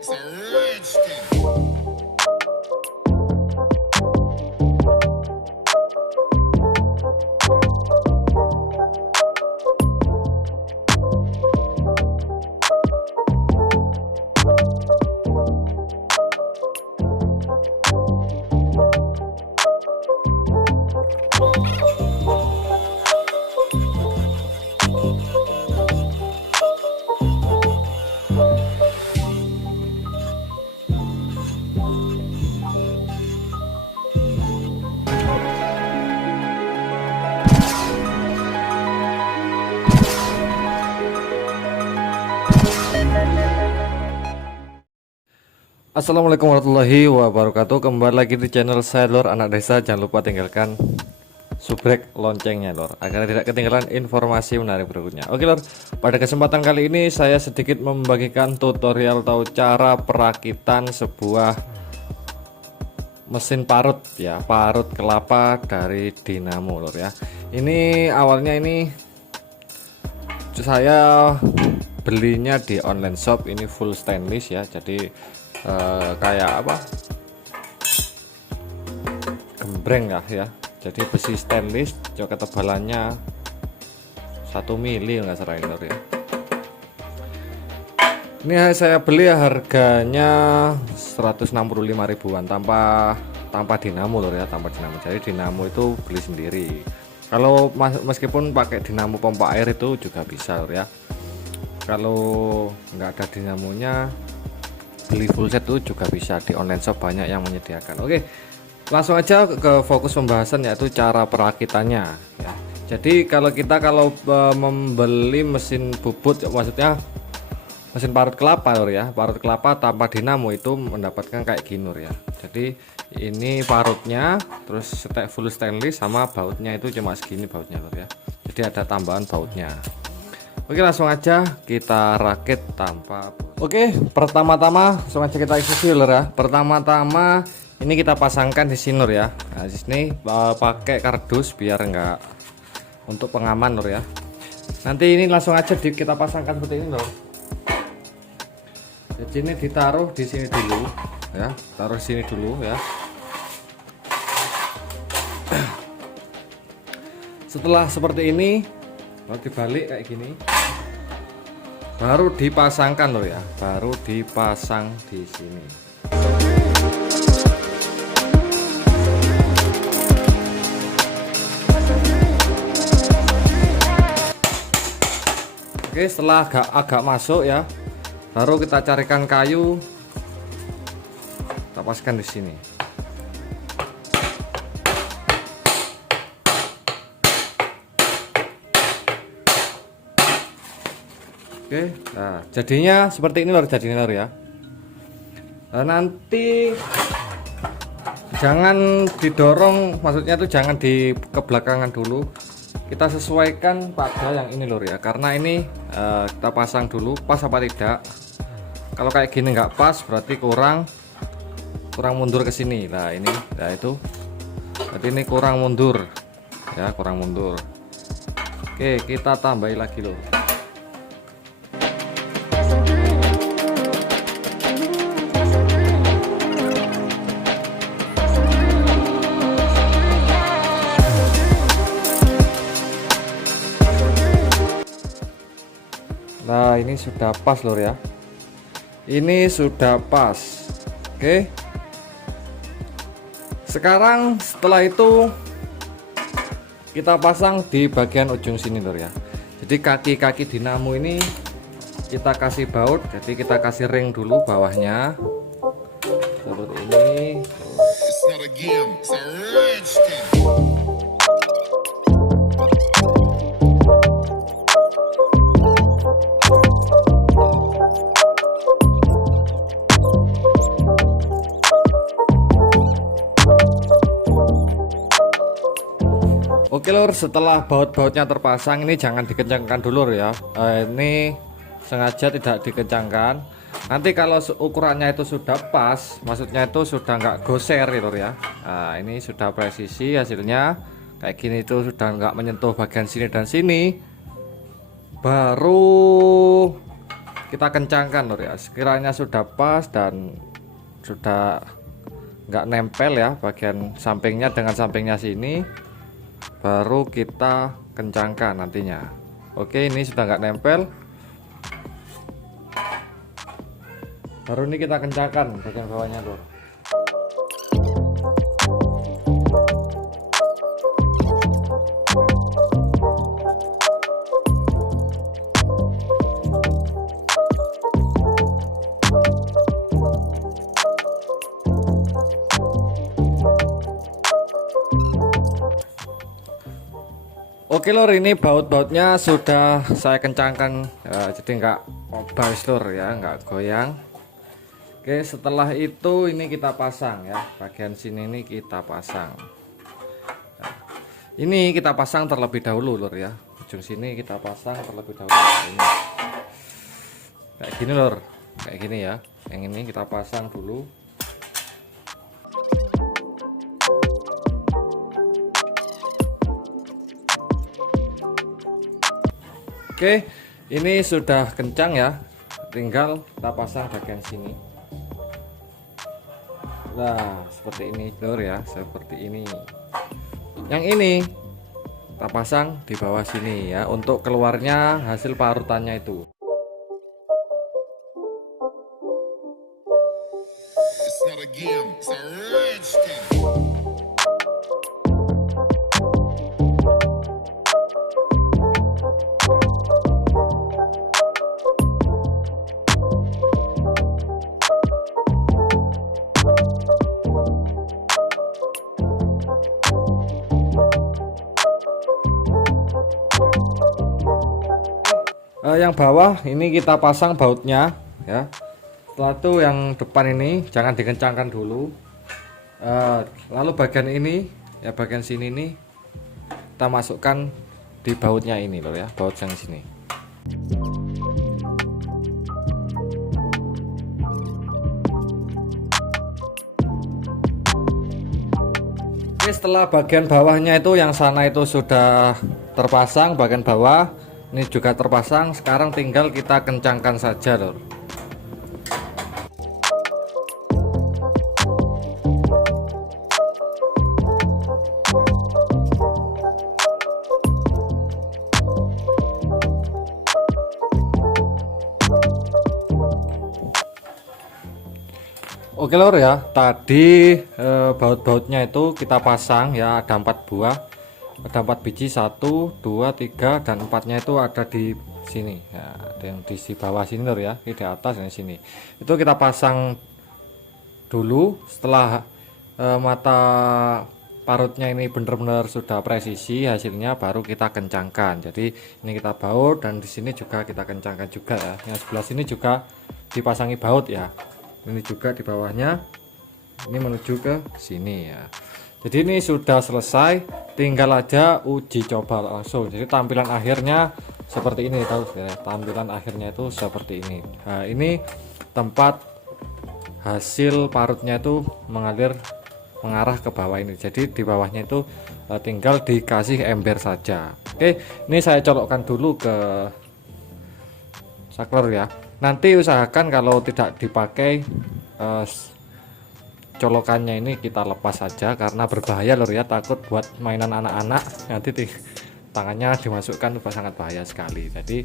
It's a rich thing. Assalamualaikum warahmatullahi wabarakatuh. Kembali lagi di channel saya Lor Anak Desa. Jangan lupa tinggalkan subrek loncengnya Lor, agar tidak ketinggalan informasi menarik berikutnya. Oke Lor, pada kesempatan kali ini saya sedikit membagikan tutorial atau cara perakitan sebuah mesin parut ya, parut kelapa dari dinamo Lor ya. Ini awalnya ini saya belinya di online shop, ini full stainless ya, jadi kayak apa, gembreng ya, jadi besi stainless, juga ketebalannya 1 mili nggak salah Lor ya. Ini saya beli harganya 165 ribuan tanpa dinamo Lor ya, tanpa dinamo. Jadi dinamo itu beli sendiri. Kalau meskipun pakai dinamo pompa air itu juga bisa Lor ya. Kalau nggak ada dinamonya, beli full set itu juga bisa, di online shop banyak yang menyediakan. Oke, langsung aja ke fokus pembahasan, yaitu cara perakitannya ya. Jadi kalau membeli mesin bubut, maksudnya mesin parut kelapa Lor ya, parut kelapa tanpa dinamo itu mendapatkan kayak gini Lor ya. Jadi ini parutnya, terus full stainless, sama bautnya itu cuma segini bautnya Lor ya. Jadi ada tambahan bautnya. Oke, langsung aja kita rakit tanpa. Oke, pertama-tama langsung aja kita isi Lor ya. Pertama-tama ini kita pasangkan di sini Lor ya. Nah, di sini pakai kardus biar enggak, untuk pengaman Lor ya. Nanti ini langsung aja kita pasangkan seperti ini Lor. Jadi ini ditaruh di sini dulu ya, taruh di sini dulu ya. Setelah seperti ini, lalu dibalik kayak gini, baru dipasangkan Lor ya, baru dipasang di sini. Oke, setelah agak masuk ya, baru kita carikan kayu, kita paskan di sini. Oke, nah jadinya seperti ini Lor, jadinya Lor ya. Nah, nanti jangan didorong, maksudnya tuh jangan di kebelakangan dulu. Kita sesuaikan pada yang ini Lor ya, karena ini kita pasang dulu pas apa tidak. Kalau kayak gini nggak pas, berarti kurang mundur ke sini. Nah ini, nah itu, jadi ini kurang mundur ya, kurang mundur. Oke, kita tambahin lagi Lor. Nah ini sudah pas Lor ya, ini sudah pas. Oke, sekarang setelah itu kita pasang di bagian ujung sini Lor ya. Jadi kaki-kaki dinamo ini kita kasih baut, jadi kita kasih ring dulu bawahnya seperti ini. It's not a game, it's a rich thing. Oke Lor, setelah baut-bautnya terpasang, ini jangan dikencangkan dulu Lor ya. Ini sengaja tidak dikencangkan. Nanti kalau ukurannya itu sudah pas, maksudnya itu sudah nggak goser Lor ya. Nah ini sudah presisi hasilnya kayak gini, itu sudah nggak menyentuh bagian sini dan sini. Baru kita kencangkan lur ya. Sekiranya sudah pas dan sudah nggak nempel ya bagian sampingnya dengan sampingnya sini, baru kita kencangkan nantinya. Oke, ini sudah nggak nempel, baru ini kita kencangkan bagian bawahnya lur. Oke lur, ini baut-bautnya sudah saya kencangkan jadi nggak obas lur ya, nggak goyang. Oke, setelah itu ini kita pasang ya, bagian sini ini kita pasang. Nah, ini kita pasang terlebih dahulu lur ya, ujung sini kita pasang terlebih dahulu. Ini kayak gini lur, kayak gini ya. Yang ini kita pasang dulu. Oke, ini sudah kencang ya, tinggal kita pasang bagian sini. Nah, seperti ini lur ya, seperti ini. Yang ini kita pasang di bawah sini ya, untuk keluarnya hasil parutannya itu. It's not a game, it's a rich thing. Yang bawah ini kita pasang bautnya ya. Setelah itu yang depan ini jangan dikencangkan dulu. Lalu bagian ini ya, bagian sini ini kita masukkan di bautnya ini loh ya, baut yang sini. Oke, setelah bagian bawahnya itu yang sana itu sudah terpasang, bagian bawah ini juga terpasang, sekarang tinggal kita kencangkan saja lor. Oke lor ya, tadi baut-bautnya itu kita pasang ya, ada 4 buah. Ada 4 biji, 1 2 3 dan 4-nya itu ada di sini ya, ada yang di bawah sini lor ya, di atas dan sini itu kita pasang dulu. Setelah mata parutnya ini benar-benar sudah presisi hasilnya, baru kita kencangkan. Jadi ini kita baut dan di sini juga kita kencangkan juga ya. Yang sebelah sini juga dipasangi baut ya, ini juga di bawahnya ini menuju ke sini ya. Jadi ini sudah selesai, tinggal aja uji coba langsung. Jadi tampilan akhirnya seperti ini, tahu ya, tampilan akhirnya itu seperti ini. Nah, ini tempat hasil parutnya itu mengarah ke bawah ini. Jadi di bawahnya itu tinggal dikasih ember saja. Oke, ini saya colokkan dulu ke saklar ya. Nanti usahakan kalau tidak dipakai colokannya ini kita lepas saja, karena berbahaya lor ya, takut buat mainan anak-anak nanti tangannya dimasukkan, sangat bahaya sekali. Jadi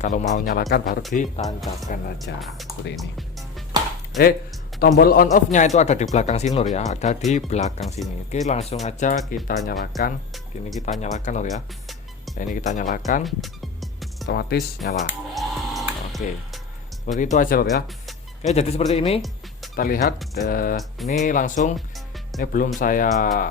kalau mau nyalakan baru ditancapkan aja seperti ini. Tombol on off nya itu ada di belakang sini lor ya, ada di belakang sini. Oke, langsung aja kita nyalakan. Ini kita nyalakan lor ya. Ini kita nyalakan, otomatis nyala. Oke, seperti itu aja lor ya. Oke, jadi seperti ini. Kita lihat ini langsung, ini belum saya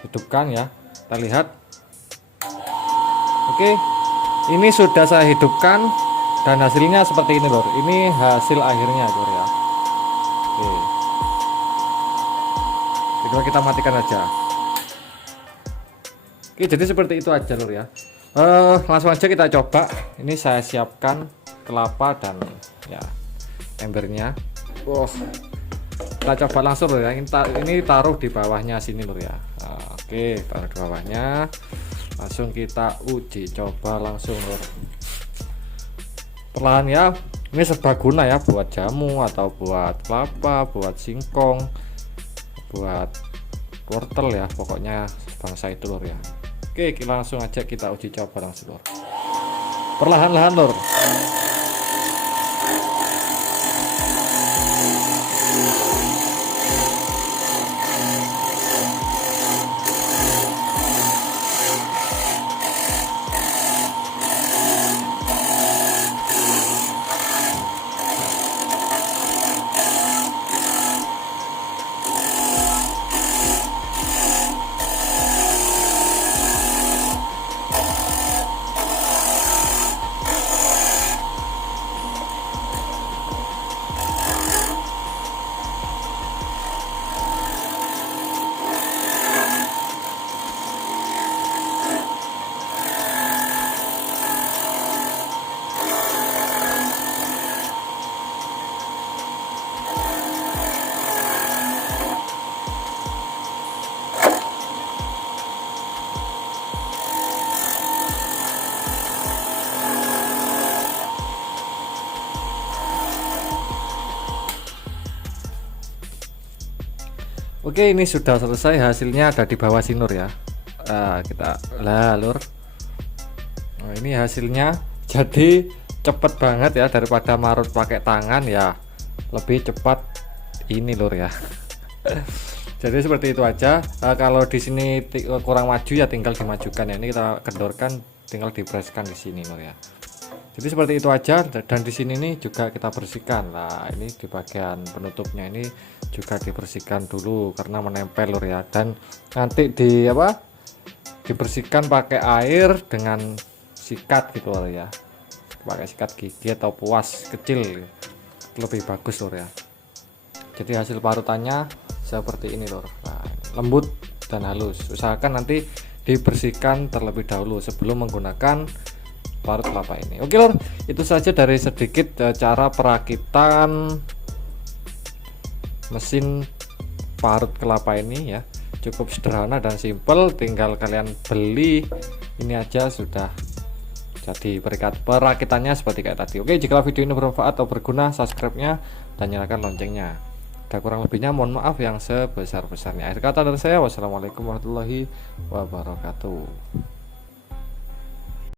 hidupkan ya, kita lihat. Oke, ini sudah saya hidupkan dan hasilnya seperti ini lor. Ini hasil akhirnya lor ya. Oke, jadi kita matikan aja. Oke, jadi seperti itu aja lor ya. Langsung aja kita coba. Ini saya siapkan kelapa dan ya embernya. Kita coba langsung lor ya. Ini taruh di bawahnya sini lor ya. Oke, taruh di bawahnya. Langsung kita uji coba langsung lor. perlahan ya. Ini serbaguna ya, buat jamu atau buat kelapa, buat singkong, buat wortel ya, pokoknya bangsa itu lur ya. Oke, kita langsung aja kita uji coba langsung lur. Perlahan-lahan lur. Oke, ini sudah selesai, hasilnya ada di bawah sinur ya. Kita lur. Nah, ini hasilnya jadi cepet banget ya, daripada marut pakai tangan ya, lebih cepat ini lur ya. Jadi seperti itu aja. Kalau di sini kurang maju ya tinggal dimajukan ya. Ini kita kendorkan, tinggal dipreskan di sini lur ya. Jadi seperti itu aja, dan di sini nih juga kita bersihkan. Nah, ini di bagian penutupnya ini juga dibersihkan dulu karena menempel lur ya. Dan nanti dibersihkan pakai air dengan sikat gitu lur ya. Pakai sikat gigi atau puas kecil lebih bagus lur ya. Jadi hasil parutannya seperti ini lur. Nah, lembut dan halus. Usahakan nanti dibersihkan terlebih dahulu sebelum menggunakan parut kelapa ini. Oke lor, itu saja dari sedikit cara perakitan mesin parut kelapa ini ya. Cukup sederhana dan simple, tinggal kalian beli ini aja sudah jadi perakitannya seperti kayak tadi. Oke, jika video ini bermanfaat atau berguna, subscribe-nya dan nyalakan loncengnya. Ada kurang lebihnya mohon maaf yang sebesar-besarnya. Akhir kata dari saya, wassalamualaikum warahmatullahi wabarakatuh.